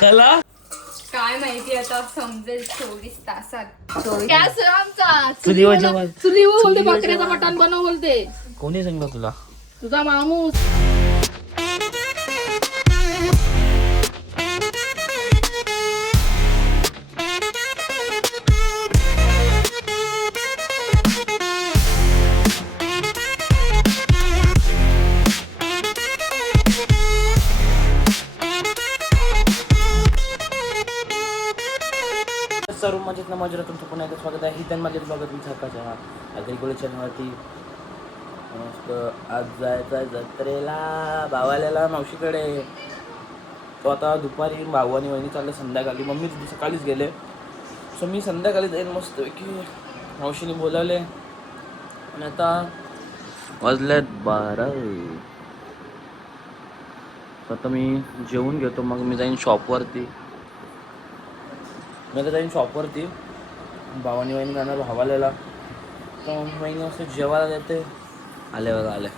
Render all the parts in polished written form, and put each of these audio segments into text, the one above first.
चला काय माहिती आता समजेल 24 तासात. गॅस आमचा चुलीवर जेवण. चुलीवर बोलते बकऱ्याचं मटण बनव बोलते. कोणी सांगितलं तुला? तुझा माणूस. सर्व मजेत ना मजेत तुमचं पुन्हा एकदा स्वागत आहे. हितन माझ्या ब्लॉगर मी छापाच्या ॲग्रिकल्चर चॅनलवरती. मस्त आज जायचं आहे जत्रेला भावाल्याला मावशीकडे. तो आता दुपारी भाऊ आणि वहिनी चालले संध्याकाळी. मम्मी सकाळीच गेले. सो मी संध्याकाळी जाईन मस्त की मावशीने बोलावले. आणि आता वाजल्यात 12. आता मी जेवून घेतो मग मी जाईन शॉपवरती. मी आता जाईन शॉपवरती. भावानी वहिनी जाणार भावाल्याला. तर वहिनी असं जेवायला देते. आले बघा आले.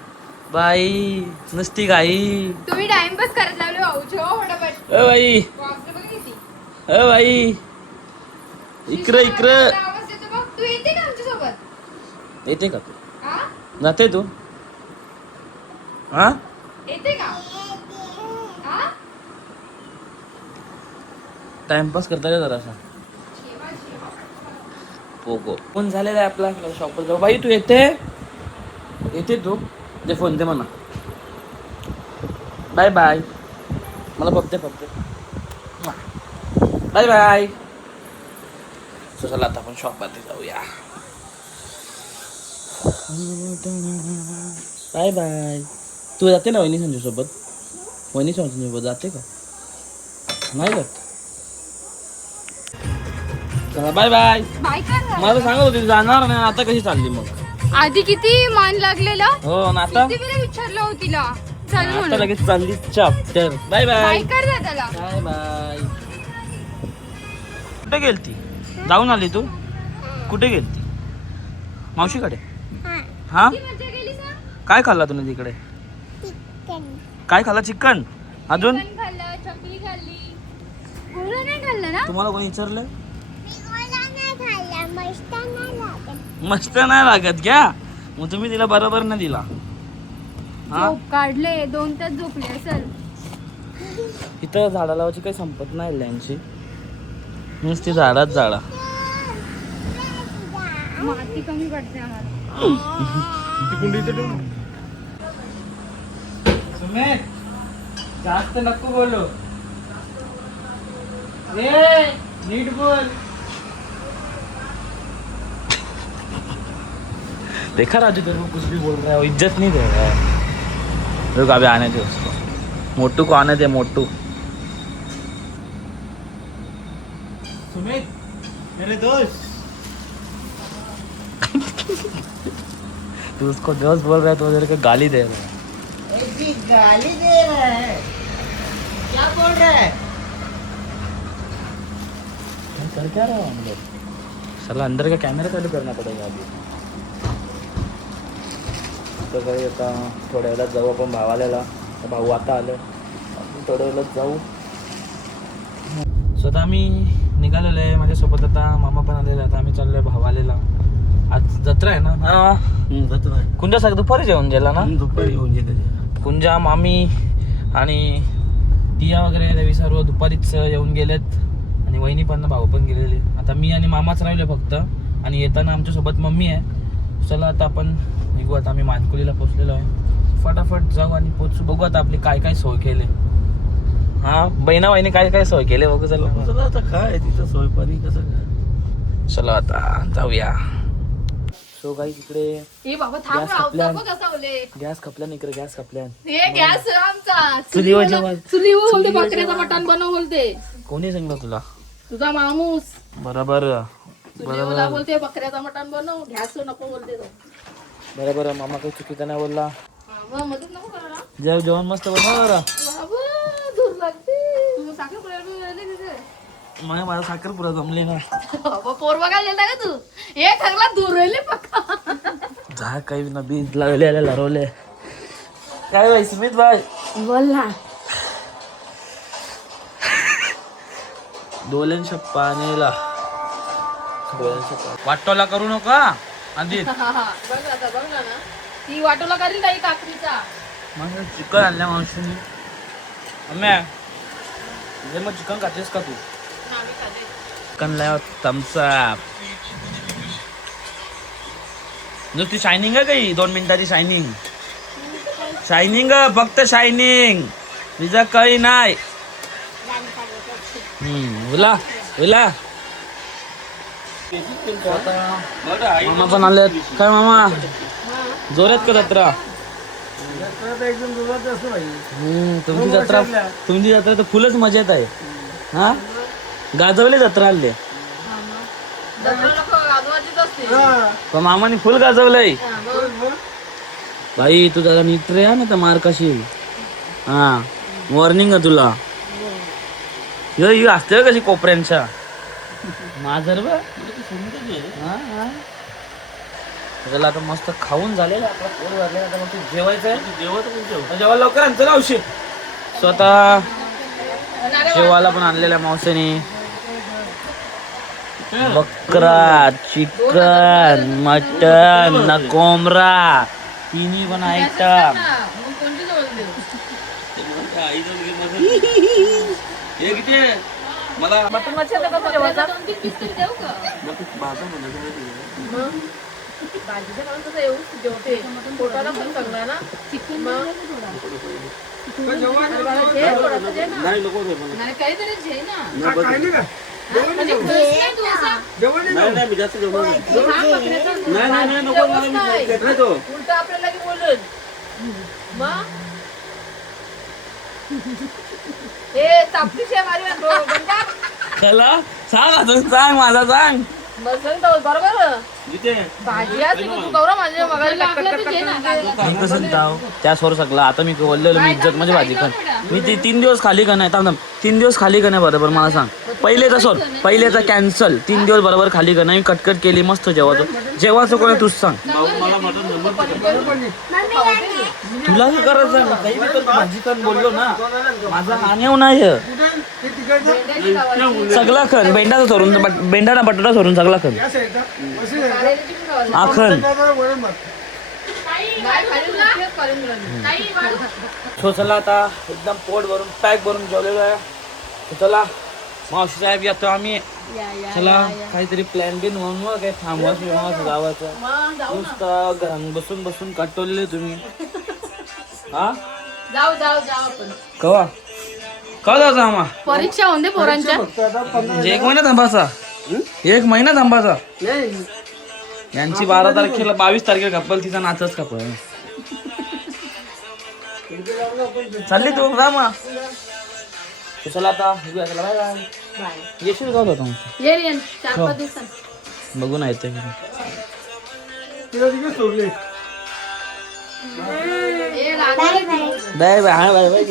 बाई नसती गाई. तुम्ही टाइमपास करत लावले भाऊचो फटाफट. ए बाई ए बाई इकडं इकडं. आवाज येतो बघ. तू येते का आमच्या सोबत? येते का तू? हा? जाते तू? हा येते का? हा? टाइमपास करता का जरासा? पोको फोन झालेला आहे आपला शॉपवर जाऊ. बाई तू येते? येते तू? ते फोन दे म्हणा. Bye bye. मला बघते फक्त. Bye bye. सो चला आता आपण शॉपवरती जाऊया. Bye bye. तू जाते ना वहिनी संजू सोबत? वहिनी संजू सोबत जाते का? नाही जात. चला बाय बाय. बाय कर. मला सांगत होती जाणार नाही. आता कशी चालली मग? आधी किती मान लागलेला. हो ना आता किती वेळा विचारलं होती तिला. चल आता म्हणून. लगेच चालली चॅप्टर. Bye bye bye. कर ना त्याला. Bye bye. कुठे गेलती? जाऊन आली तू? कुठे गेलती? मावशीकडे. हा किती मजा केली सांग? काय खाल्ला तुम्ही तिकडे? काय खाल्ला? चिकन. अजून चिकन खाल्लं, चकली खाल्ली. गोळं नाही खाल्लं ना? तुम्हाला कोणी विचारलं? मस्त नाही लागत घ्या. मग तुम्ही तिला बरोबर नाही दिला. हा झोप काढले 2 तास झोपले असेल. इथं झाडा लावायची काही संपत नाही लँडची. नुसती झाडात झाडा. माती कमी पडते आम्हाला. सुमित जास्त नको बोलो. ए नीट बोल. देखा राजू तेरे को कुछ भी बोल रहा है वो इज्जत नहीं दे रहा है. रुक अभी आने दे उसको. मोटू को आने दे. मोटू सुमित मेरे दोस्त. तू उसको दोस्त बोल रहा है तो तेरे को गाली दे रहा है. ऐसी गाली दे रहा है. क्या बोल रहा है? कर क्या रहा हूँ हम लोग? साला अंदर का कैमरा चालू करना पड़ेगा अभी. तर काही आता थोड्या वेळात जाऊ आपण भावाल्याला. भाऊ आता आलं. आपण थोड्या वेळात जाऊ. स्वतः आम्ही निघालेलो आहे. माझ्यासोबत आता मामा पण आलेला. आता आम्ही चाललोय भावाल्याला. आज जत्रा आहे ना? हा कुंजा सगळं दुपारी जेवण गेला ना? दुपारी येऊन गेले. कुंजा मामी आणि टिया वगैरे रवी सर्व दुपारीच येऊन गेलेत. आणि वहिनी पण भाऊ पण गेलेले. आता मी आणि मामाच राहिले फक्त. आणि येताना आमच्यासोबत मम्मी आहे. चला आता आपण निघू. आता आम्ही मानकुलीला पोचलेलो आहे. फटाफट जाऊ आणि पोचू. बघू आता आपली काय काय सोय केले. हा बहिणा वहिनी काय काय सोय केले बघू. चला चला आता काय तिथं सोयपाणी कसं काय. चला आता जाऊया. सो काही तिकडे ए बाबा थांब गॅस राव. खपल्या. बघ कसं ओले. गॅस खपल्या इकडे. गॅस खपल्या. हे गॅस आमचा. चुलीवर जेवण. चुलीवर बोलते बकऱ्याचं मटण बनव बोलते. कोणी सांगितलं तुला? तुझा माणूस. बरोबर चुलीवर बोलते बकऱ्याचं मटण बनव. गॅस नको बोलते तो. बरोबर. मामा काही चुकीचं नाही बोलला. बाबा मदत नको करा. जेवण मस्त बनवा बरं. बाबा दूर लागते. तू साखर पुऱ्याला गेले तिथे. माझा साखरपुरा जमले ना. बाबा पोर बघायला गेला का तू? हे ठरला दूर राहिले पक्का. जा काही ना बीज लावले लरवले. काय बाई सुमित भाई बोल ना. दोलन शप्पा नेला वाटोला करू नका आधी बघ ना ती वाटोला करील ताई काकडीचा मग चिकन आणल्या मावशीने अम्या मग चिकन खातेस का तू चिकन लाव थम्सअप नुसती शायनिंग आहे काही 2 मिनिटाची शायनिंग शायनिंग फक्त शायनिंग तिचा काही नाही बोला बोला मामा पण आले काय मामा जोरात का जत्रा तुमची जत्रा तर फुलच मजेत आहे हा गाजवले जत्रा आले पण मामाने फुल गाजवलंय भाई तू जरा नीट रे ना तर मार कशी हा वॉर्निंग आहे तुला असते कशी कोपऱ्यांच्या माझर त्याला आता मस्त खाऊन झालेलं आपला पोट भरले आता मग तू जेवायचं आहे जेव्हा लवकर आणतो ना औषध स्वतः जेवायला पण आणलेल्या मावशीने बकरा चिकन मटन ना कोंबरा तिन्ही पण आयटम मला मटन मच्छी चला सांग अजून सांग माझा सांग बरोबर त्यासवर सगळं आता मी बोललेलो मी इज्जत म्हणजे भाजी खान मी ती 3 दिवस खाली का नाही 3 दिवस खाली का नाही बरोबर मला सांग पहिलेचा सोड पहिलेचा कॅन्सल 3 दिवस बरोबर खाली का नाही कटकट केली मस्त जेवायचं कोणी तूच सांग तुला काय करायचं भाजी खान बोललो ना माझा हानेव नाही सगळा खन बेंडाचा सोडून बेंडाना बटाटा सोडून सगळा खन आखन तो चला आता एकदम पोट भरून पॅक भरून जेवलेलो आहे चला मावशी साहेब येतो आम्ही चला काहीतरी प्लॅन बिन म्हणून काही थांबवायचं गावाचं नुसतं घरात बसून बसून कटवले तुम्ही हा जाऊ आपण कवा का जायचं आम्हा परीक्षा होऊन दे पोरांच्या म्हणजे 1 महिना थांबायचा 1 महिना थांबायचा यांची 12 तारखेला 22 तारखेला कपल तिचा नाचच कपल चालली तू जा मग चला आता बाय बाय येशील का होता ये 4-5 दिवसांत बघून येते बाय बाय हा बाय बाय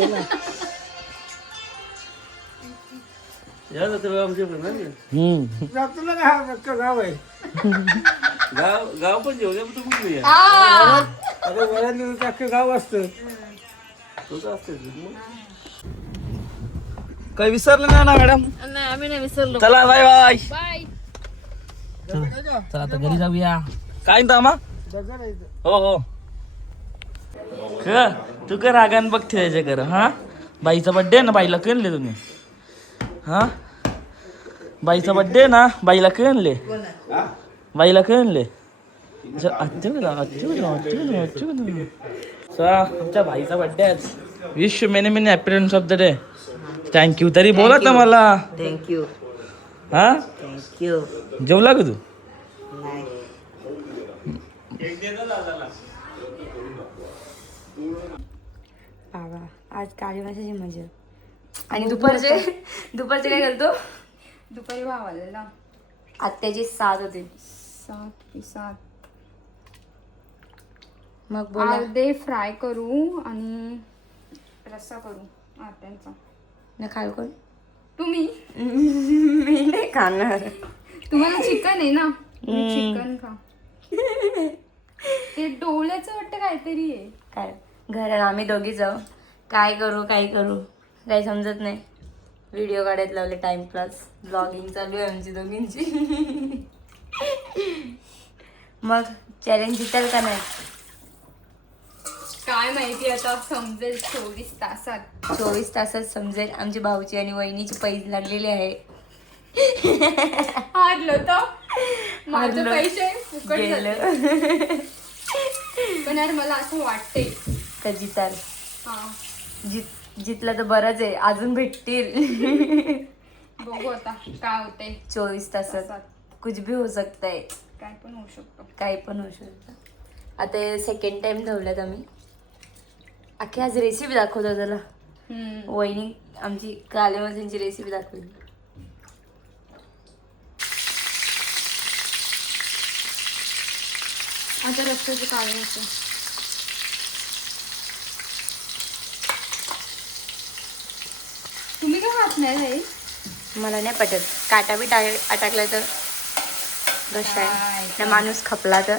गाव पण जेवढे तू कुठली गाव असतं काही विसरलं नाही ना मॅडम नाही आम्ही नाही विसरलो चला बाय बाय बाय चला आता घरी जाऊया काय तामा हो हो तू कर रागान बघ ठेवायचे कर हा बाईचा बड्डे ना बाईला कळले तुम्ही हा बाईचा बड्डे ना बाईला कळले बाईला कळले आमच्या भाईचा बड्डे आहे wish many many happiness of the day thank you तरी बोला ना मला थँक्यू हा थँक्यू जेवला का तू बाबा आज काळी माशाची मजा आणि दुपारचे काय करतो दुपारी भाव आलेला आत्याची 7 होते 7 मग बोला अर्धे फ्राय करू आणि रस्सा करू आट्यांचा ना खाल कोण तुम्ही मी नाही खाणार तुम्हाला चिकन आहे ना चिकन खा ते डोळ्याचं वाटतं काहीतरी आहे काय घरात आम्ही दोघी जाऊ काय करू काही समजत नाही व्हिडिओ काढायला लावले टाइमपास. ब्लॉगिंग चालू आहे आमची दोघींची. मग चॅलेंज जिताल का नाही? काय माहिती आता समजेल 24 तासात. 24 तासात समजेल. आमची भाऊची आणि वहिनीची पैज लागलेली आहे. हारलो तर माझे हारलो. पैसे फुकट झाले. गेलं. पण यार मला असं वाटते तर जिताल. हा जितलं तर बरंच आहे. अजून भेटतील. बघू आता काय होते. 24 तासात तासात. कुछ भी हो सकता है. काय पण होऊ शकतो. काही पण होऊ शकतं. आता सेकंड टाइम धावल्यात आम्ही. अख्खी आज रेसिपी दाखवतो त्याला. वहिनी आमची काले मसाल्याची रेसिपी दाखवली. आता रस्त्याचे काढून होते. तुम्ही काय खात नाही हे? मला नाही पटत. काटा बी अटकला तर घशाय काय ना माणूस खपला तर.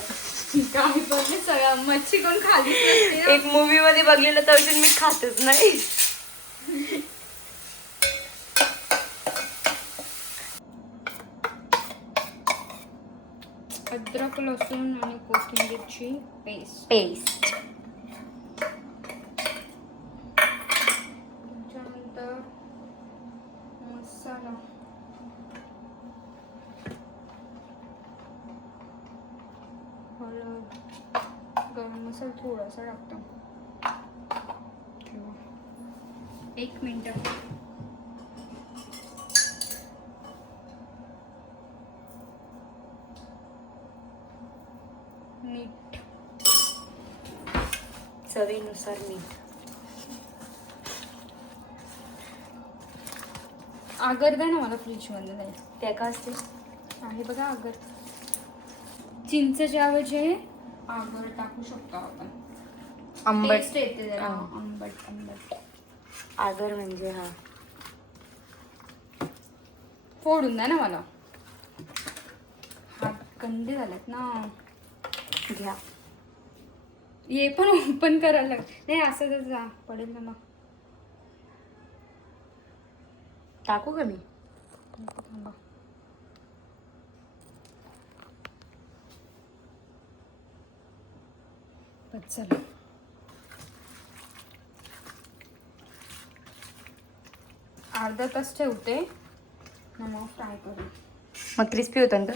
काय बघले सगळं मच्छी कोण खालीच नसते ना. एक मूवी मध्ये बघलेलं तर मी खातच नाही. अद्रक लसूण आणि कोथिंबीरची पेस्ट. त्याच्यानंतर मसाला. हळद, गरम मसाला थोडासा टाकतो. ठेवा. 1 मिनिट. मीठ. चवीनुसार मीठ. आगर द्या ना मला फ्रीज मध्ये नाही. त्या का असते? आहे बघा आगर. चिंचेच्या ऐवजी आगर टाकू शकतो आपण. आंबट. टेस्ट येते जरा. हा. आंबट आंबट. आगर म्हणजे हा. फोडून द्या ना मला. हात गंदे झालेत ना. घ्या. हे पण ओपन करायला लागत नाही. असं तर जा पडेल ना. टाकू का मी? थांबा. बस झालं. अर्धा तास ठेवते ना मग फ्राय करू. मग क्रिस्पी होतं ना?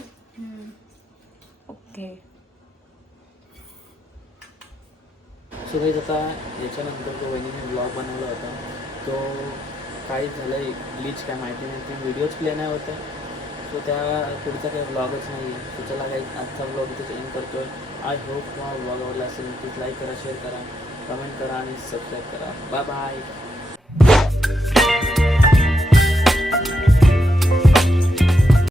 ओके. सो गाईज आता याच्यानंतर जो वहिनीने ब्लॉग बनवला होता तो काहीच झालं ग्लिच काय माहिती नाही. ते व्हिडिओज प्ले नाही होते. सो त्या पुढचा काही ब्लॉगच नाही आहे. सो चला काही आजचा ब्लॉग इथे एंड करतो आहे. आय होप तुम्हाला ब्लॉग आवडला असेल. प्लीज लाईक करा, शेअर करा, कमेंट करा आणि सबस्क्राईब करा. Bye bye.